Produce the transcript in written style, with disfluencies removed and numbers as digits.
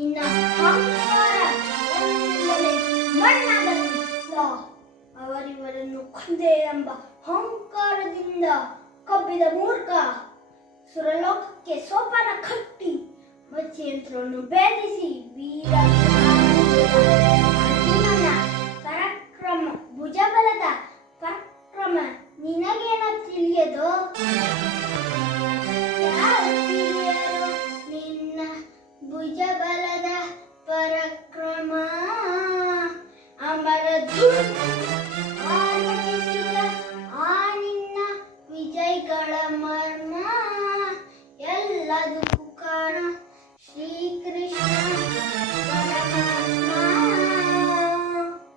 ನಿನ್ನ ಅಹಂಕಾರ ಒಂದಿಂದಲೇ ಮಣ್ಣಾಗಲಿಲ್ಲ. ಅವರಿವರನ್ನು ಕೊಂದೆ ಎಂಬ ಅಹಂಕಾರದಿಂದ ಕಬ್ಬಿದ ಮೂರ್ಖ ಸುರಲೋಕಕ್ಕೆ ಸೋಪಾನ ಕಟ್ಟಿ ಮತ್ಸ್ಯಯಂತ್ರವನ್ನು ಭೇದಿಸಿ ವೀರ ಅರ್ಜುನನ ಪರಾಕ್ರಮ ಭುಜಬಲದ ಪರಾಕ್ರಮ ನಿನಗೇನ ತಿಳಿಯದು? ಯಾರು ತಿಳಿಯರು ನಿನ್ನ ಭುಜಬಲದ ಪರಾಕ್ರಮ? ಅಮರ ಧೂಮ್